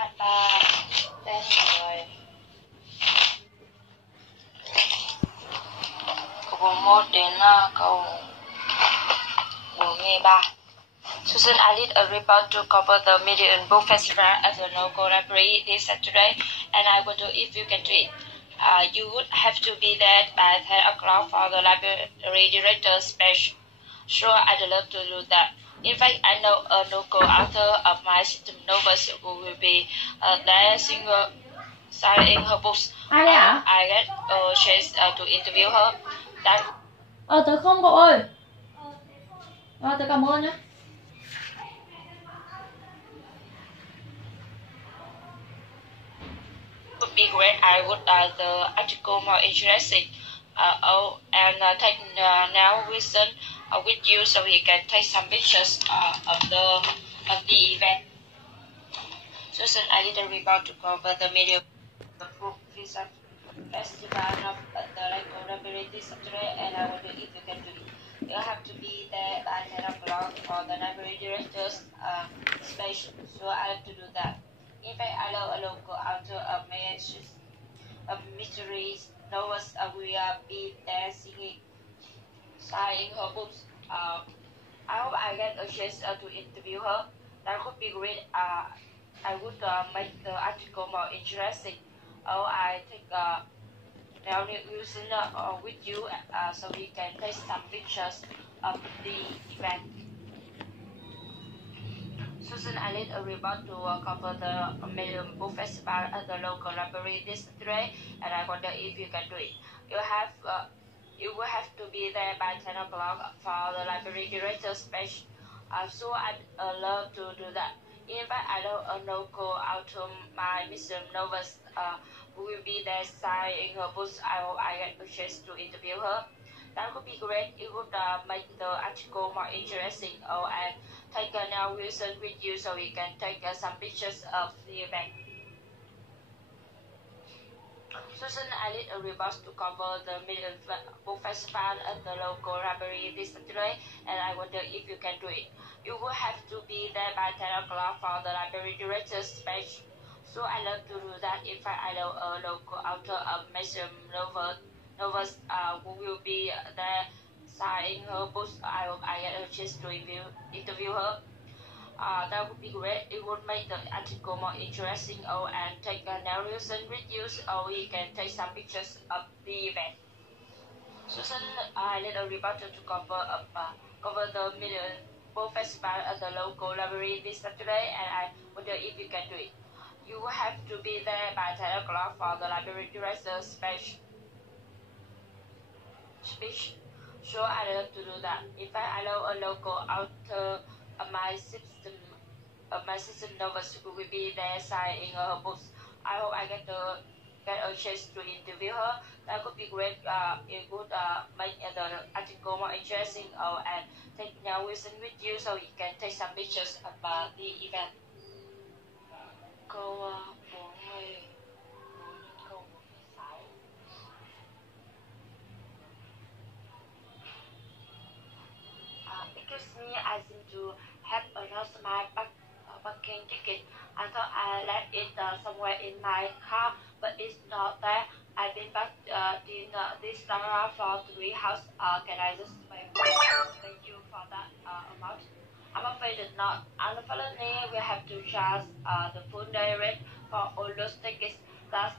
Part 3 test 10. Câu 1 đến câu 43. Susan, I did a report to cover the Median Book Festival at the local library this Saturday, and I wonder if you can do it. You would have to be there by 10 o'clock for the library director's speech. Sure, I'd love to do that. In fact, I know a local author of my system novels who will be there signing her books. I get a chance to interview her. Tớ không cậu ơi. Tớ cảm ơn nhé. Would be great. I would the article more interesting. And take now Wilson with you so he can take some pictures of the event. Susan, I did a report to cover the media book festival of the local library this Saturday, and I wonder if you can do it. You have to be there by 10 o'clock for the library director's speech, so I have to do that. In fact, I know a local author of mysteries novels will be there signing her books. I hope I get a chance to interview her. That would be great. I would make the article more interesting. I think now Wilson with you so we can take some pictures of the event. Susan, I did a report to cover the Medium Book Festival at the local library this Saturday, and I wonder if you can do it. You will have to be there by 10 o'clock for the library director's speech. So I'd love to do that. In fact, I know a local author my museum novels who will be there signing her books. I hope I get a chance to interview her. That would be great. It would make the article more interesting. And take now Wilson with you so we can take some pictures of the event. Susan, I did a report to cover the Median Book Festival at the local library this Saturday, and I wonder if you can do it. You will have to be there by 10 o'clock for the library director's speech. So I love to do that. In fact, I know a local author of museum novels who will be there signing her books. I hope I get a chance to interview her. That would be great. It would make the article more interesting. And take Nelson with you so we can take some pictures of the event. Susan, I did a report to cover the Median Book Festival at the local library this Saturday, and I wonder if you can do it. You will have to be there by 10 o'clock for the library director's speech. Sure, I love to do that. In fact, I know a local author of my system novels who will be there signing her books. I hope I get a chance to interview her. That could be great. It would make the article more interesting. And take now Wilson with you so you can take some pictures of the event. Câu 40. Câu 46. Excuse me, I seem to have lost my parking ticket. I thought I left it somewhere in my car, but it's not there. I've been back in this area for 3 hours. Can I just pay you for that amount? I'm afraid not. Unfortunately, we have to charge the full day rate for all those tickets. That's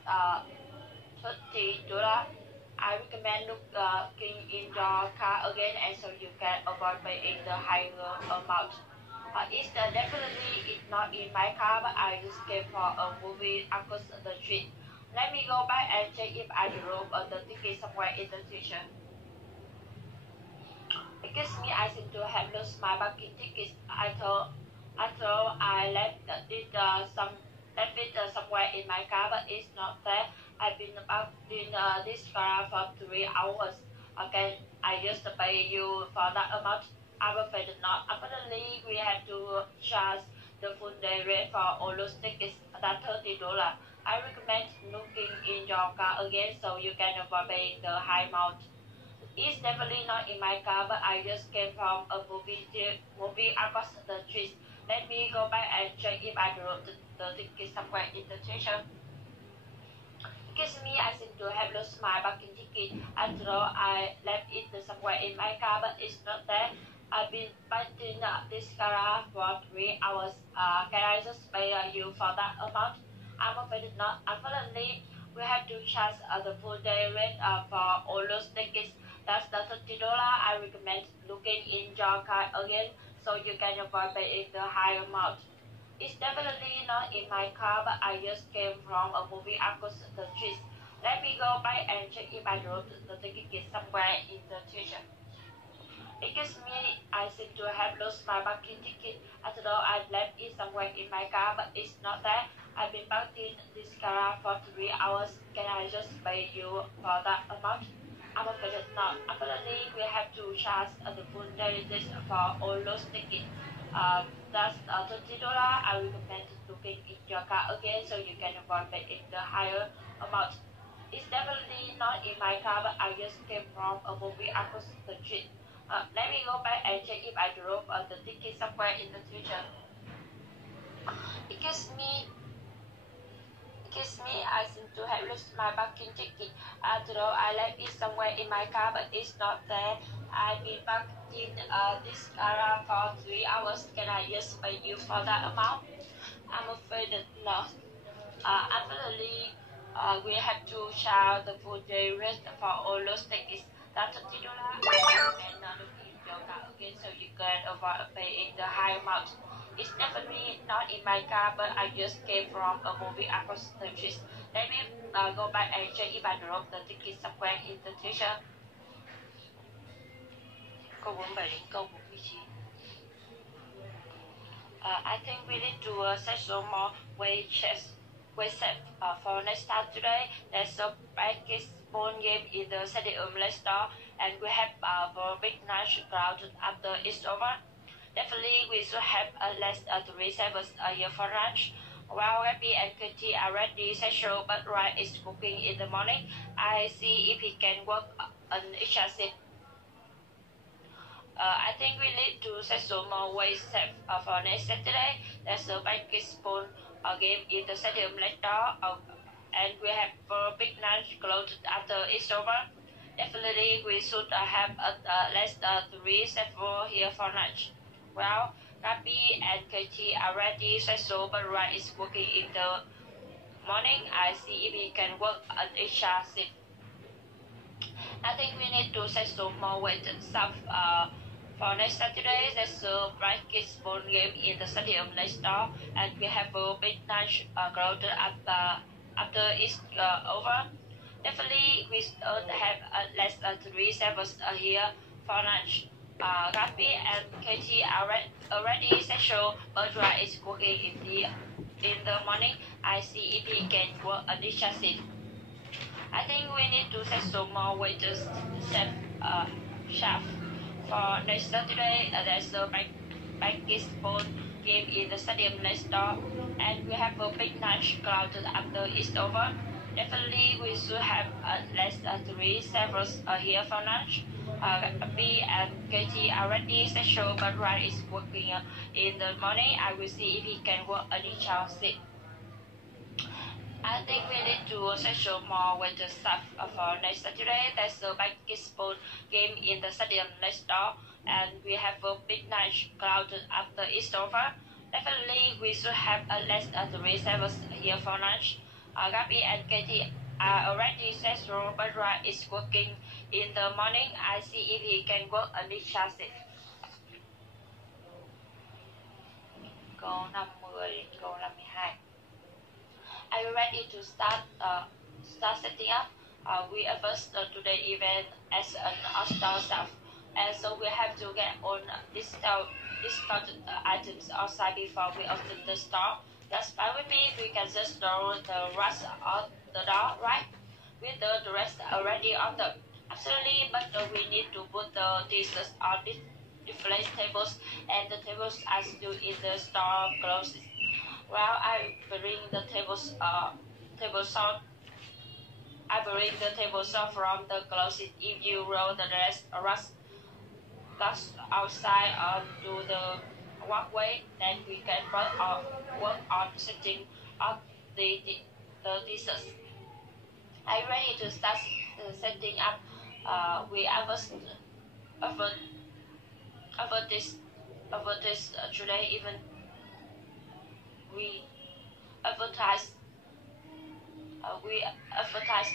$30. I recommend looking in your car again, and so you can avoid paying the higher amount. It's definitely not in my car, but I just came for a movie across the street. Let me go back and check if I drove the ticket somewhere in the future. Excuse me, I seem to have lost my parking tickets. I thought I left it somewhere in my car, but it's not there. I've been parked in this car for 3 hours. Okay, I just pay you for that amount. I'm afraid not. Unfortunately, we have to charge the full day rate for all those tickets. That's $30. I recommend looking in your car again so you can avoid paying the high amount. It's definitely not in my car, but I just came from a movie across the street. Let me go back and check if I dropped the ticket somewhere in the station. Excuse me, I seem to have lost my parking ticket. After all, I left it somewhere in my car, but it's not there. I've been parking this car for 3 hours. Can I just pay you for that amount? I'm afraid not. Unfortunately, we have to charge the full day rate for all those tickets. That's the $30. I recommend looking in your car again so you can avoid paying the high amount. It's definitely not in my car, but I just came from a movie across the street. Let me go back and check if I dropped the ticket somewhere in the station. Excuse me, I seem to have lost my parking ticket. After all, I left it somewhere in my car, but it's not there. I've been parking this car for 3 hours. Can I just pay you for that amount? I'm afraid not. Apparently, we have to charge the full day for all those tickets. That's $30. I recommend looking in your car again so you can avoid paying the higher amount. It's definitely not in my car, but I just came from a movie across the street. Let me go back and check if I drove the ticket somewhere in the future. Excuse me, I seem to have lost my parking ticket. After all, I left it somewhere in my car, but it's not there. I've been parking this car for 3 hours. Can I just pay you for that amount? I'm afraid not. Unfortunately, we have to charge the full day rate for all those tickets. That's $30. I recommend looking in your car again so you can avoid paying the high amount. It's definitely not in my car, but I just came from a movie across the street. Let me go back and check if I dropped the ticket somewhere in the future. Câu 47 đến câu 49. I think we need to set some more weight set for next time today. There's a practice ball game in the stadium Leicester, and we have a big night crowd after it's over. Definitely, we should have at least 3 servers here for lunch. While Gabby and Katie are ready, Cecil but Ryan is cooking in the morning. I see if he can work on each shift. I think we need to set some more ways set for next Saturday. There's a basketball game in the stadium later, and we have a big lunch closed after it's over. Definitely, we should have at least 3 servers here for lunch. Well, Gabby and Katie are ready, so but Ryan is working in the morning. I see if he can work on each shift. I think we need to set some more weight stuff for next Saturday. There's a basketball game in the stadium Leicester, and we have a big lunch crowd after it's over. Definitely, we have at least 3 servers here for lunch. Gabby and Katie are already sexual, but Ryan is working in the morning. I see if he can work on this shift. I think we need to set some more waiters set shaft for next Saturday. There's a basketball game in the stadium Leicester, and we have a big lunch crowd after it's over. Definitely, we should have at least 3 servers here for lunch. Gabby and Katie are ready sexual, but Ryan is working in the morning. I will see if he can work on each shift. I think we need to schedule more with the stuff for next Saturday. There's a basketball game in the stadium next door, and we have a big night crowd after it's over. Definitely, we should have at least 3 servers here for lunch. Gabby and Katie are already scheduled, but Ryan is working in the morning. I see if he can work on this shift. Câu 50 đến câu 52. Are you ready to start setting up? We first today event as an outdoor staff, and so we have to get all discounted items outside before we open the store. That's fine with me. We can just throw the rest out the door, right? With the rest already ordered. Absolutely, but we need to put the dishes on display tables, and the tables are still in the store closed. Well, I bring the table saw from the closet. If you roll the rest outside onto the walkway, then we can work on setting up the dishes. Are you ready to start setting up? We advertise today. Even we advertise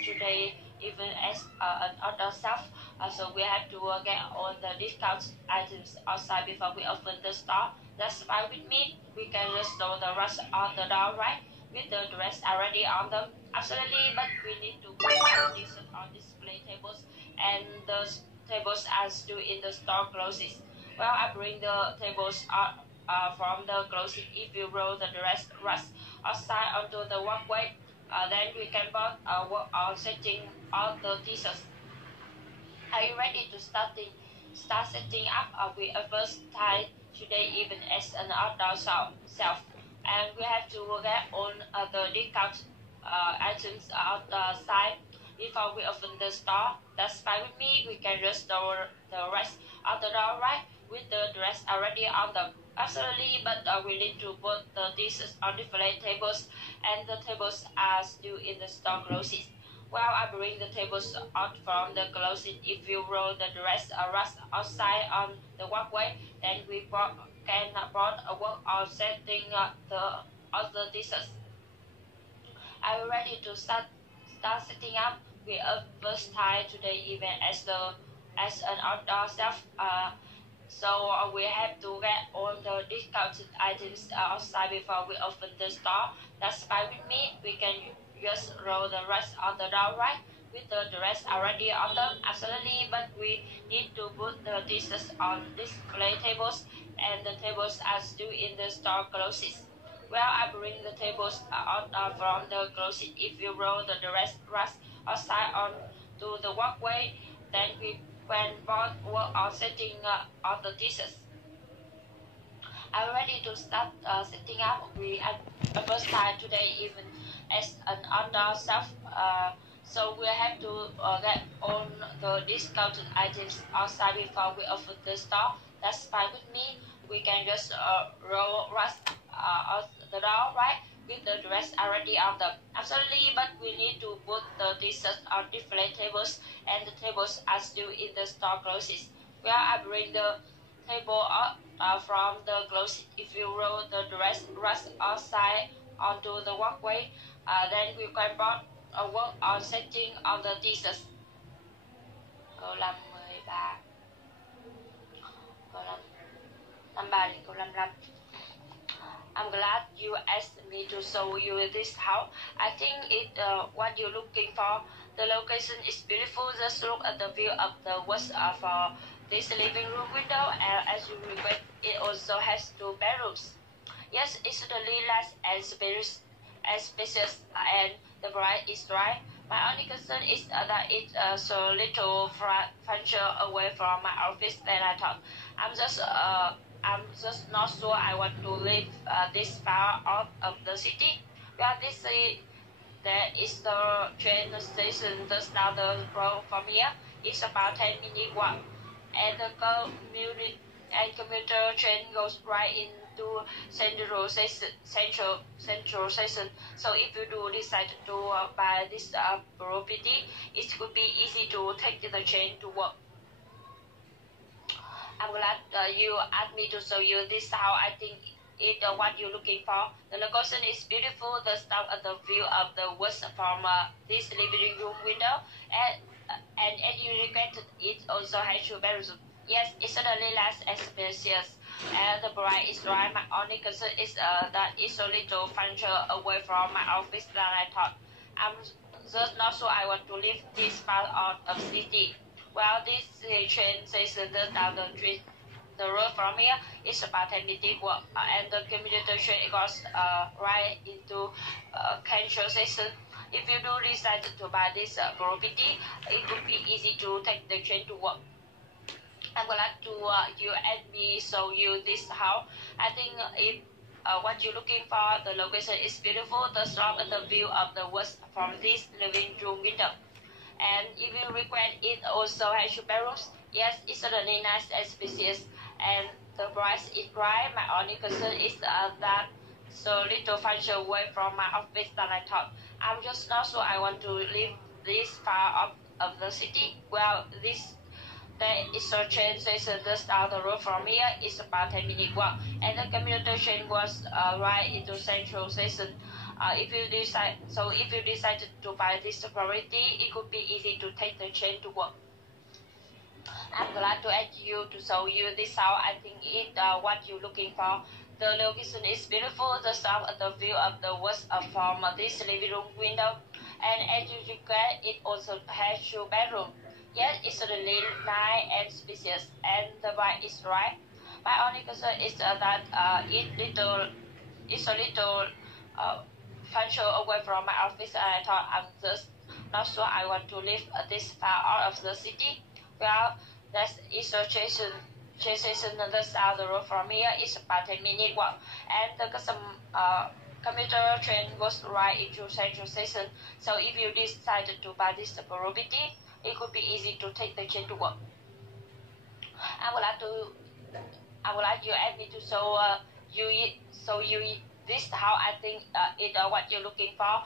today even as an order self. So we have to get all the discount items outside before we open the store. That's fine with me. We can just store the rest on the door, right? With the rest already on them. Absolutely, but we need to put this on display tables, and those tables are still in the store closets. Well, I bring the tables out from the closet. If you roll the rest outside onto the walkway, then we can work on setting all the dishes. Are you ready to start setting up? We first time today even as an outdoor shelf, and we have to get on the discount items outside before we open the store. That's fine with me. We can just store the rest of the door, right? With the dress already on them. Absolutely, but we need to put the dishes on display tables, and the tables are still in the store closet. Well, I bring the tables out from the closet. If you roll the dress outside on the walkway, then we can work on setting the other dishes. Are you ready to start setting up? We first time today even as an outdoor shelf. So we have to get all the discounted items outside before we open the store. That's fine with me. We can just roll the rest on the door, right? With the rest already on them. Absolutely, but we need to put the dishes on display tables, and the tables are still in the store closets. Well, I bring the tables out from the closet. If you roll the rest outside on to the walkway, then we can work on setting all the dishes. I'm ready to start setting up. We at the first time today even as an outdoor shelf. So we have to get on the discounted items outside before we open the store. That's fine with me. We can just roll rest out the door, right? With the dress already on them. Absolutely, but we need to put the dishes on display tables, and the tables are still in the store closets. Well, I bring the table out from the closet. If you roll the dress outside onto the walkway, then we can work on setting on the dishes. Câu 53. Câu 53 đến câu 55. I'm glad you asked me to show you this house. I think it's what you're looking for. The location is beautiful. Just look at the view of the west for this living room window, and as you request, it also has 2 bedrooms. Yes, it's really large and spacious, and the price is right. My only concern is that it's so little furniture away from my office than I thought. I'm just not sure I want to live this far out of the city. Well, there is the train station just down the road from here. It's about 10-minute walk, and the commuter train goes right into Central Station. So if you do decide to buy this property, it could be easy to take the train to work. I'm glad you asked me to show you this house. I think it's what you're looking for. The location is beautiful. The stop at the view of the west from this living room window, and as you requested, it also has 2 bedrooms. Yes, it's certainly large and spacious, and the price is right. My only concern is that it's a little furniture away from my office than I thought. I'm just not sure I want to live this part of the city. Well, this train station just down the road from here is about 10-minute walk, and the commuter train goes right into Central Station. If you do decide to buy this property, it would be easy to take the train to work. I'm glad to you and me show you this house. I think if what you're looking for, the location is beautiful. The strong at the view of the west from this living room window. And if you request, it also has 2 bedrooms. Yes, it's really nice and spacious, and the price is right. My only concern is that so little function away from my office than I thought. I'm just not sure I want to live this far up of the city. Well, there is a train station just down the road from here. It's about 10-minute walk, and the commuter train was right into Central Station. If you decide to buy this property, it could be easy to take the train to work. I'm glad to add you to show you this house. I think it's what you're looking for. The location is beautiful. The sound of the view of the woods from this living room window, and as you request, it also has 2 bedrooms. Yes, it's really nice and spacious, and the vibe is right. My only concern is that it's a little functional away from my office, and I thought I'm just not sure I want to live this far out of the city. Well, that is a station just down the road from here. It's about 10-minute walk, and the commuter train goes right into Central Station. So if you decided to buy this property, it could be easy to take the train to work. I would like you add me to show you this house. I think it's what you're looking for.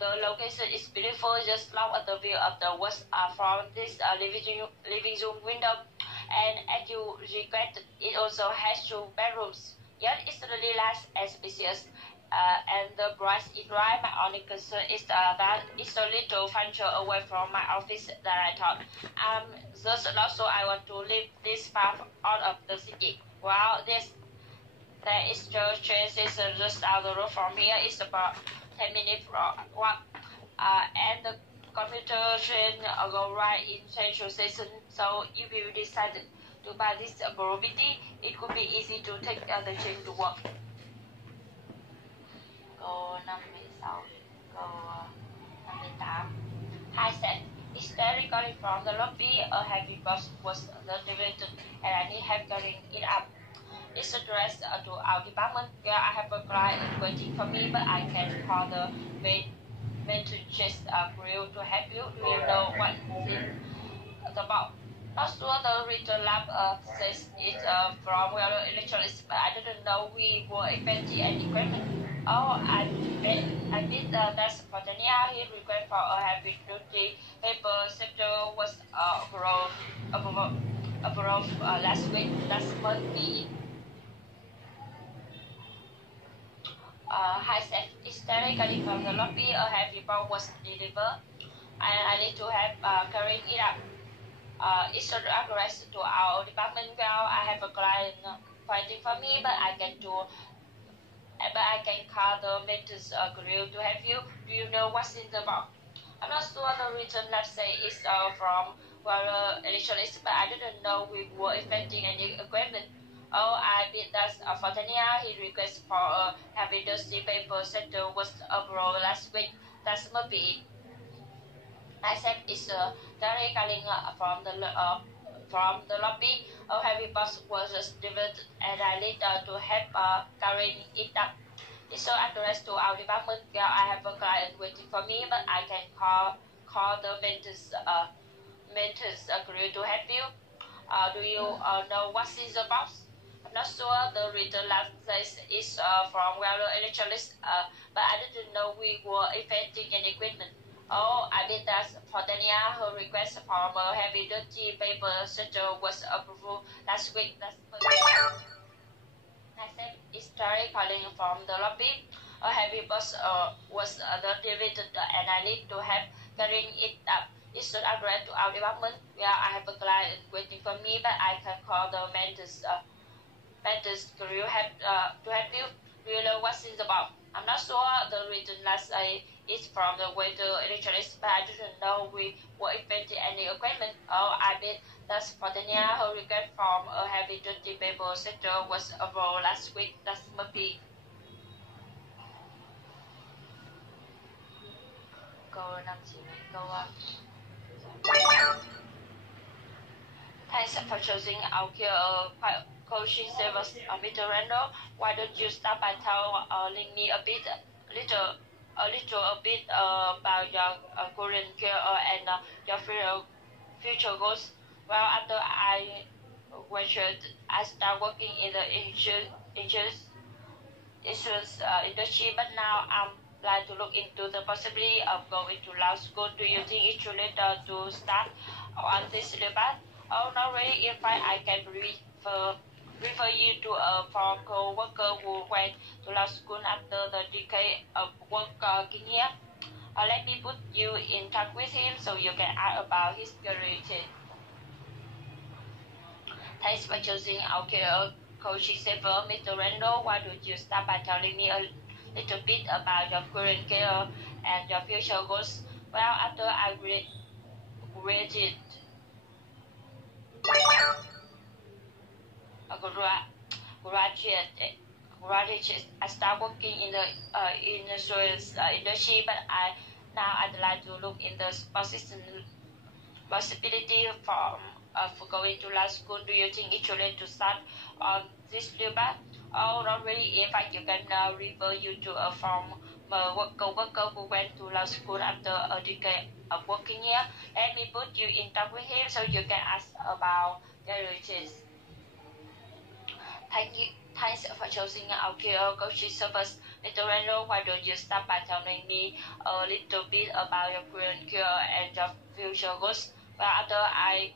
The location is beautiful. Just look at the view of the woods from this living room window, and as you requested, it also has 2 bedrooms. Yes, it's really nice and spacious. And the price is right. My only concern is that it's a little functional away from my office than I thought. Just also I want to live this far out of the city. Well, there is just train station just down the road from here. It's about 10-minute walk. And the commuter train go right in Central Station. So if you decided to buy this property, it could be easy to take the train to work. Câu 56, câu 58. Hi Seth, is there recording from the lobby? A heavy bus was delivered and I need help carrying it up. It's addressed to our department. Yeah, I have a client waiting for me, but I can call the maintenance crew to help you. Do you know what it's about? Not sure the return lab says it's from electronics, but I didn't know we were expecting any equipment. Oh, I did that's for Tanya. He requested for a heavy duty paper sector was approved last week. That must be. Hi Seth, it's Terry calling from the lobby. A heavy box was delivered, and I need to help carrying it up. It's addressed to our department. Well, I have a client waiting for me, but I can call the maintenance crew to help you. Do you know what's in the box? I'm not sure the return lab say it's from electronics, but I didn't know we were expecting any equipment. Oh, I did that for Tanya. He requested for a heavy dusty paper sector was approved last week. That must be it. I said it's Terry calling from the lobby. A heavy box was just delivered, and I need to help carrying it up. It's so addressed to our department. Yeah, I have a client waiting for me, but I can call the maintenance crew to help you. Do you know what is the box? I'm not sure the return lab says it's from electronics, but I didn't know we were expecting any equipment. Oh, I did that for Dania. Her request for a heavy duty paper sector was approved last week. I said it's Terry calling from the lobby. A heavy bus was delivered, and I need to help carrying it up. It's an address to our department. Yeah, I have a client waiting for me, but I can call the maintenance crew to help you. Do you know what's it about? I'm not sure the reason last is from the waiter electronics, but I didn't know we were expecting any equipment. Oh, I bet that's for Tanya. Her request from a heavy duty paper sector was approved last week. That must be. Câu 59, câu Thanks for choosing our coaching service, Mr. Randall. Why don't you start by telling me a little bit about your current care and your future goals? Well, after I graduated, I start working in the insurance industry, but now I'm like to look into the possibility of going to law school. Do you think it's too late to start on this path? Oh, not really. In fact, I can refer you to a former co-worker who went to law school after the decade of working here. Let me put you in touch with him so you can ask about his career. Thanks for choosing our career coaching server, Mr. Randall. Why don't you start by telling me a little bit about your current career and your future goals? Well, after I graduated, I start working in the insurance industry, but now I'd like to look in the possibility for going to law school. Do you think it's too late to start on this field path? Oh, not really. In fact, you can refer you to a former co-worker who went to law school after a decade of working here. Let me put you in touch with him so you can ask about their riches. Thanks for choosing our career coaching service, Mr. Randall. Why don't you start by telling me a little bit about your current career and your future goals? Well, after I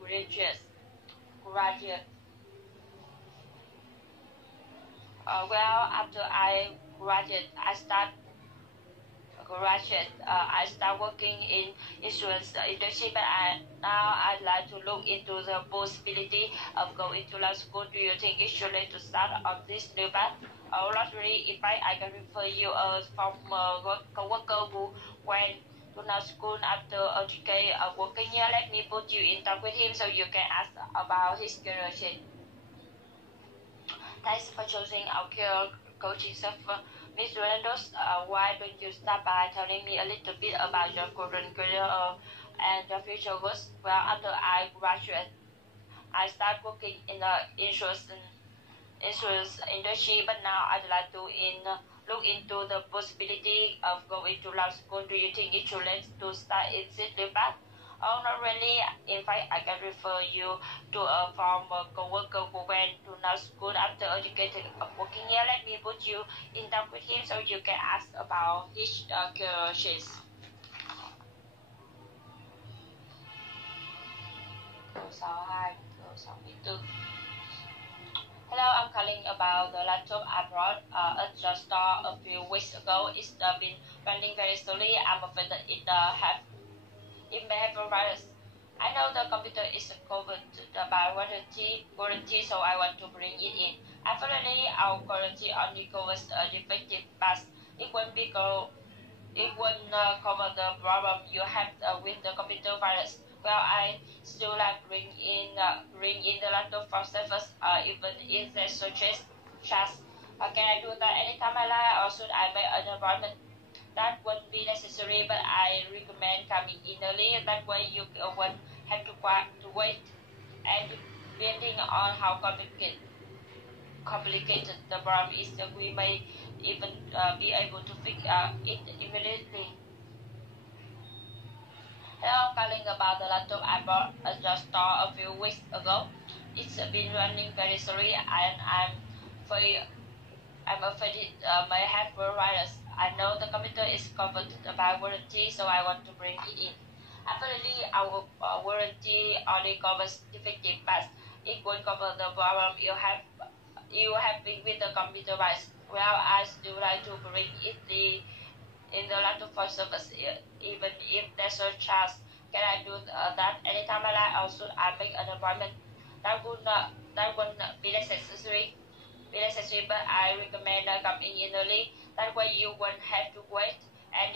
graduate, I start working in insurance industry, but now I'd like to look into the possibility of going to law school. Do you think it's too late to start on this new path? Oh, not really. In fact, I can refer you a former co-worker who went to law school after a decade of working here. Let me put you in touch with him so you can ask about his career change. Thanks for choosing our career coaching server, Ms. Reynolds. Why don't you start by telling me a little bit about your current career and your future goals? Well, after I graduate, I start working in the insurance industry, but now I'd like to look into the possibility of going to law school. Do you think it's too late to start in this path? Oh, not really. In fact, I can refer you to a former co-worker who went to law school after a decade of working here. Let me put you in touch with him so you can ask about his career change. Hello, I'm calling about the laptop I brought at the store a few weeks ago. It's been running very slowly. I'm afraid that it may have a virus. I know the computer is covered by warranty, so I want to bring it in. Unfortunately, our warranty only covers defective parts. It won't cover the problem you have with the computer virus. Well, I still like bring in the laptop for service, even if there's a charge. Can I do that anytime I like, or should I make an appointment? That won't be necessary, but I recommend coming in early. That way you won't have to wait. And depending on how complicated the problem is, we may even be able to fix it immediately. Hello, I'm calling about the laptop I bought at the store a few weeks ago. It's been running very slowly, and I'm afraid it may have a virus. I know the computer is covered by warranty, so I want to bring it in. Apparently, our warranty only covers defective parts. It won't cover the problem you have with the computer virus. Well, I still like to bring it in the laptop for service, even if there's a charge. Can I do that anytime I like, or should I make an appointment? That won't be necessary, but I recommend coming in early. That way you won't have to wait, and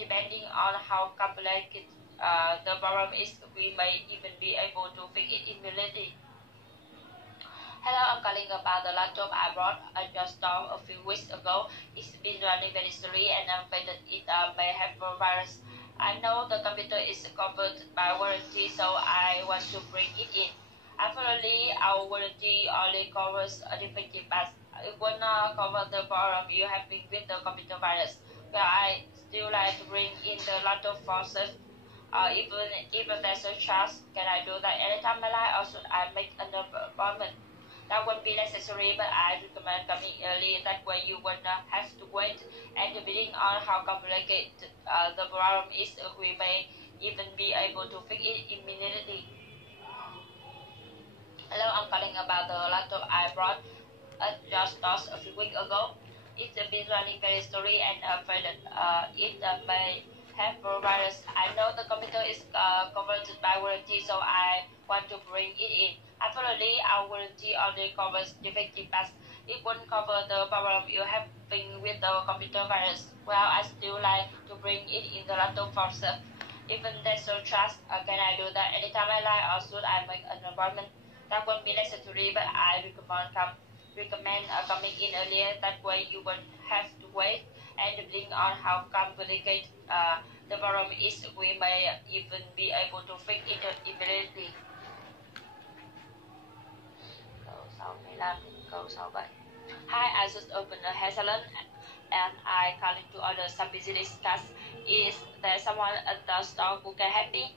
depending on how complicated the problem is, we may even be able to fix it immediately. Hello, I'm calling about the laptop I brought at your store a few weeks ago. It's been running very slowly, and I'm afraid that it may have a virus. I know the computer is covered by warranty, so I want to bring it in. Unfortunately, our warranty only covers defective parts. It will not cover the problem you have with the computer virus. But I still like to bring in the laptop for Even there's a chance, can I do that anytime I like, or should I make an appointment? That won't be necessary, but I recommend coming early. That way you won't have to wait. And depending on how complicated the problem is, we may even be able to fix it immediately. Hello, I'm calling about the laptop I brought at your stores a few weeks ago. It's been running very slowly and afraid it may have virus. I know the computer is covered by warranty, so I want to bring it in. Unfortunately, our warranty only covers defective parts. It won't cover the problem you're having with the computer virus. Well, I still like to bring it in the laptop for sale. Even there's no charge, can I do that anytime I like, or should I make an appointment? That won't be necessary, but I recommend coming in earlier. That way you won't have to wait. And depending on how complicated the problem is, we may even be able to fix it immediately. Hi, I just opened a hair salon and I calling to order some business cards. Is there someone at the store who can help me?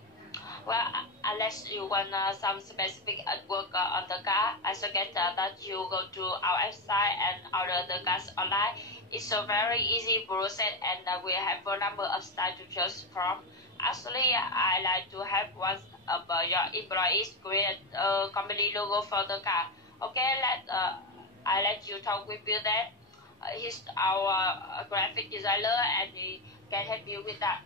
Well, unless you want some specific artwork on the car, I suggest that you go to our website and order the cars online. It's a very easy process and we have a number of styles to choose from. Actually, I like to have one of your employees create a company logo for the car. Okay, I let you talk with you then. He's our graphic designer and he can help you with that.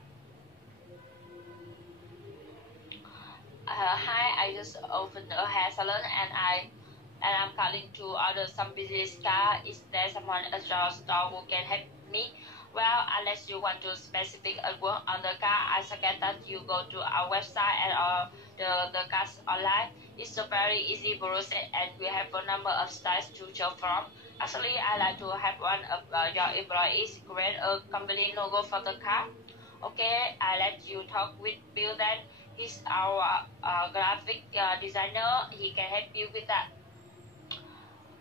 Hi, I just opened a hair salon and I'm calling to order some business card. Is there someone at your store who can help me? Well, unless you want to specific artwork on the car, I suggest that you go to our website and the cars online. It's a very easy process and we have a number of styles to choose from. Actually, I like to have one of your employees create a company logo for the car. Okay, I let you talk with Bill then. He's our graphic designer. He can help you with that.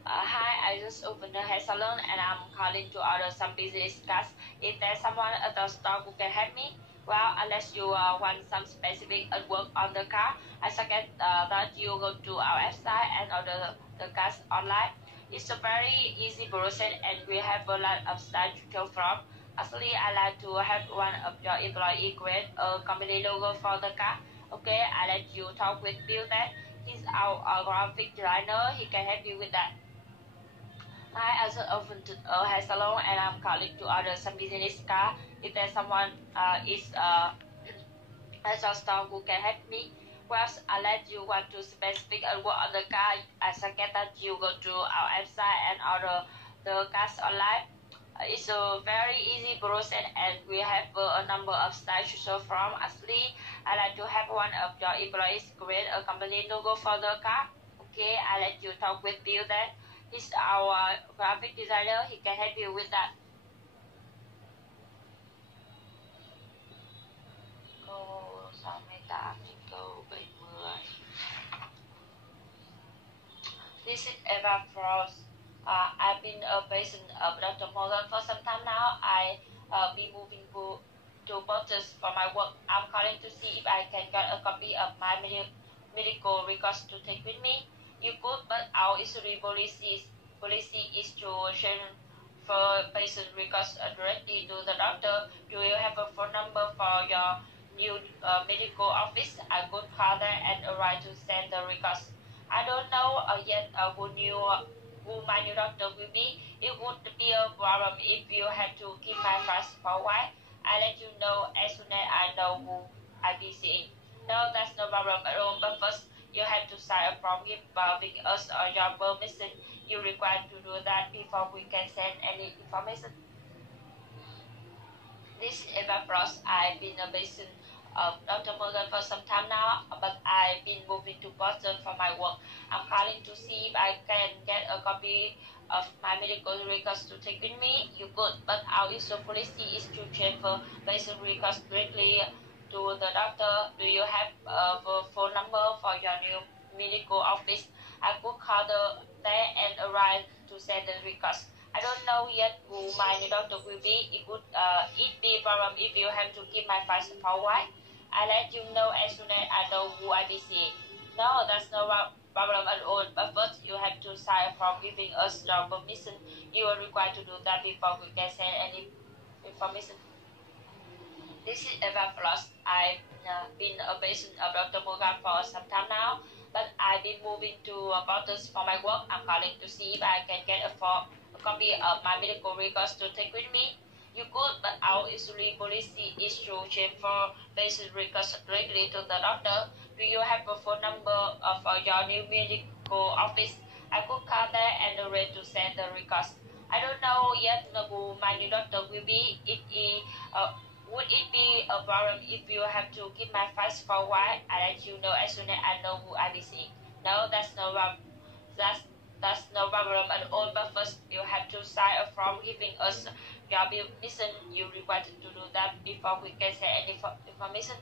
Hi, I just opened the hair salon and I'm calling to order some business cards. Is there someone at the store who can help me? Well, unless you want some specific artwork on the car, I suggest that you go to our website and order the cards online. It's a very easy process and we have a lot of styles to choose from. Actually, I like to have one of your employees create a company logo for the car. Okay, I let you talk with Bill then. He's our graphic designer. He can help you with that. Hi, I just opened a hair salon and I'm calling to order some business card. If there's someone at your store who can help me, well, I let you want to specific artwork on the car. I suggest that you go to our website and order the cards online. It's a very easy process and we have a number of styles to choose from. Actually, I like to have one of your employees create a company logo for the car. Okay, I let you talk with Bill then. He's our graphic designer. He can help you with that. Câu 68 đến câu 70. This is Eva Frost. I've been a patient of Dr. Morgan for some time now. I be moving to Portus for my work. I'm calling to see if I can get a copy of my medical records to take with me. You could, but our insurance policy is to send for patient records directly to the doctor. Do you have a phone number for your new medical office? I could call there and arrange to send the records. I don't know yet who my new doctor will be. It would be a problem if you have to keep my files for a while. I let you know as soon as I know who I'll be seeing. No, that's no problem at all. But first, you have to sign a form giving us your permission. You require to do that before we can send any information. This is Eva Frost. I've been a patient of Dr. Morgan for some time now, but I've been moving to Boston for my work. I'm calling to see if I can get a copy of my medical records to take with me. You could, but our insurance policy is to transfer patient records directly to the doctor. Do you have a phone number for your new medical office? I could call there and arrive to send the records. I don't know yet who my new doctor will be. It would be a problem if you have to keep my files for a while. I let you know as soon as I know who I be seeing. No, that's no problem at all. But first, you have to sign from giving us the permission. You are required to do that before we can send any information. This is Eva Plus. I've been a patient of Dr. Morgan for some time now, but I've been moving to Portus for my work. I'm calling to see if I can get a copy of my medical records to take with me. You could, but our usually policy is to check for patient records directly to the doctor. Do you have a phone number for your new medical office? I could call there and arrange to send the records. I don't know yet who my new doctor will be. Would it be a problem if you have to keep my files for a while? I let you know as soon as I know who I will see. No, that's no problem. That's no problem at all. But first, you have to sign a form giving us your permission. You required to do that before we can say any information.